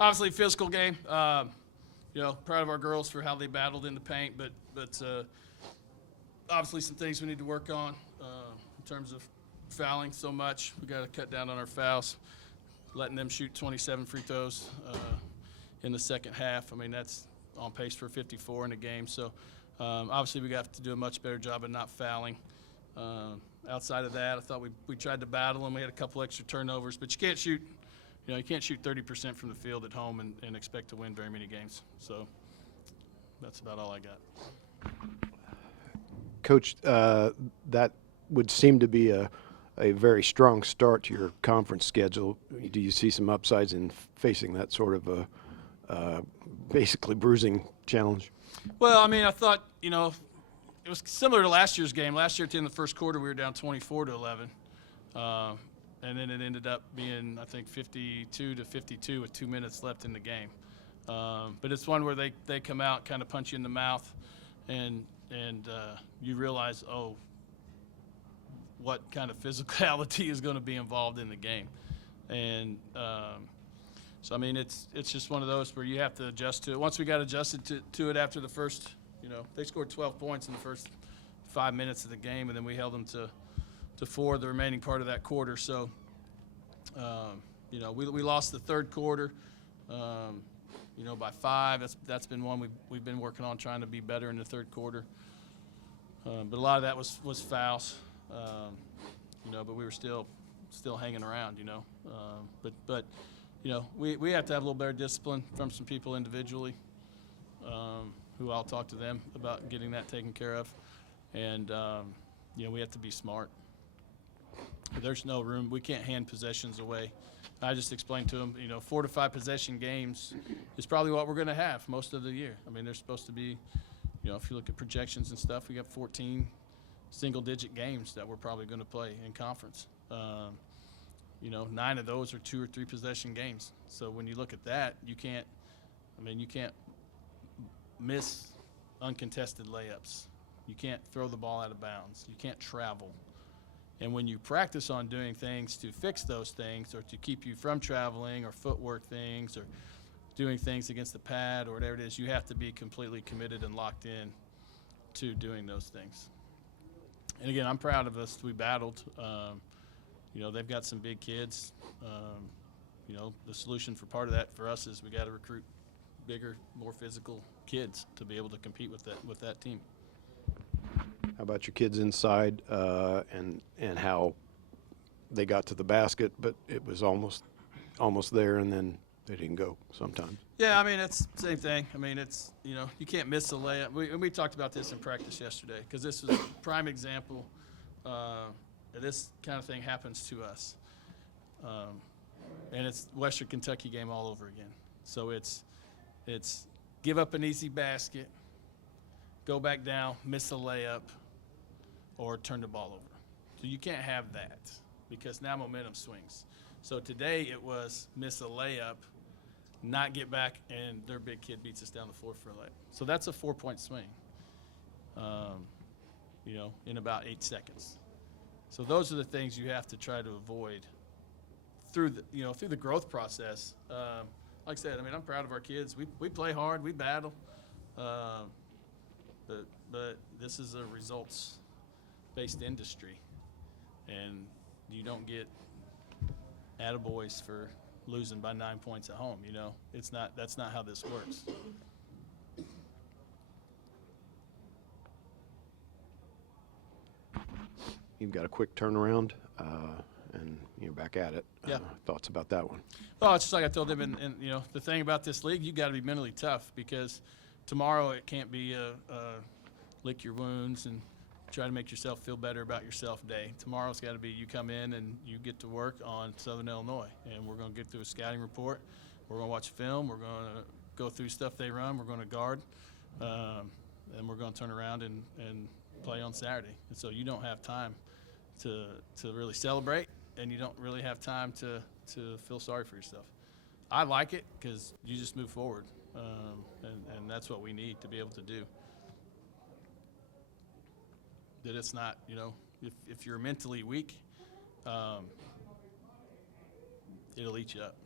obviously physical game. Proud of our girls for how they battled in the paint, but obviously some things we need to work on in terms of fouling so much. We got to cut down on our fouls, letting them shoot 27 free throws in the second half. I mean, that's on pace for 54 in the game. So obviously we got to do a much better job of not fouling. Outside of that, I thought we tried to battle and we had a couple extra turnovers, but you can't shoot. You can't shoot 30% from the field at home and expect to win very many games. So that's about all I got. Coach, that would seem to be a very strong start to your conference schedule. Do you see some upsides in facing that sort of a basically bruising challenge? Well, I mean, I thought, it was similar to last year's game. Last year at the end of the first quarter, we were down 24-11. And then it ended up being, I think, 52-52 with 2 minutes left in the game. But it's one where they come out, kind of punch you in the mouth, and you realize, what kind of physicality is going to be involved in the game. And so, I mean, it's just one of those where you have to adjust to it. Once we got adjusted to it after the first, they scored 12 points in the first 5 minutes of the game, and then we held them to 4 the remaining part of that quarter. So, we lost the third quarter, by 5. That's been one we've been working on, trying to be better in the third quarter. But a lot of that was fouls, but we were still hanging around, But we have to have a little better discipline from some people individually, who I'll talk to them about getting that taken care of. And, we have to be smart. There's no room. We can't hand possessions away. I just explained to them, 4 to 5 possession games is probably what we're going to have most of the year. I mean, they're supposed to be, if you look at projections and stuff, we got 14 single-digit games that we're probably going to play in conference. 9 of those are 2 or 3 possession games. So when you look at that, you can't miss uncontested layups. You can't throw the ball out of bounds. You can't travel. And when you practice on doing things to fix those things or to keep you from traveling or footwork things or doing things against the pad or whatever it is, you have to be completely committed and locked in to doing those things. And again, I'm proud of us. We battled. They've got some big kids. The solution for part of that for us is we got to recruit bigger, more physical kids to be able to compete with that team. How about your kids inside and how they got to the basket, but it was almost there and then they didn't go sometimes? Yeah, I mean, it's the same thing. I mean, it's, you can't miss a layup. We talked about this in practice yesterday because this was a prime example that this kind of thing happens to us. And it's Western Kentucky game all over again. So it's give up an easy basket, go back down, miss a layup, or turn the ball over. So you can't have that because now momentum swings. So today it was miss a layup, not get back, and their big kid beats us down the floor for a layup. So that's a 4-point swing, in about 8 seconds. So those are the things you have to try to avoid through the growth process. Like I said, I mean, I'm proud of our kids. We play hard, we battle, but this is a results-based industry, and you don't get attaboys for losing by 9 points at home. That's not how this works. You've got a quick turnaround, and you're back at it. Yeah. Thoughts about that one? Well, it's just like I told them, and the thing about this league, you got to be mentally tough because tomorrow it can't be a lick your wounds and try to make yourself feel better about yourself day. Tomorrow's got to be you come in and you get to work on Southern Illinois, and we're going to get through a scouting report. We're going to watch film. We're going to go through stuff they run. We're going to guard, and we're going to turn around and play on Saturday. And so you don't have time to really celebrate, and you don't really have time to feel sorry for yourself. I like it because you just move forward, and that's what we need to be able to do. That it's not, if you're mentally weak, it'll eat you up.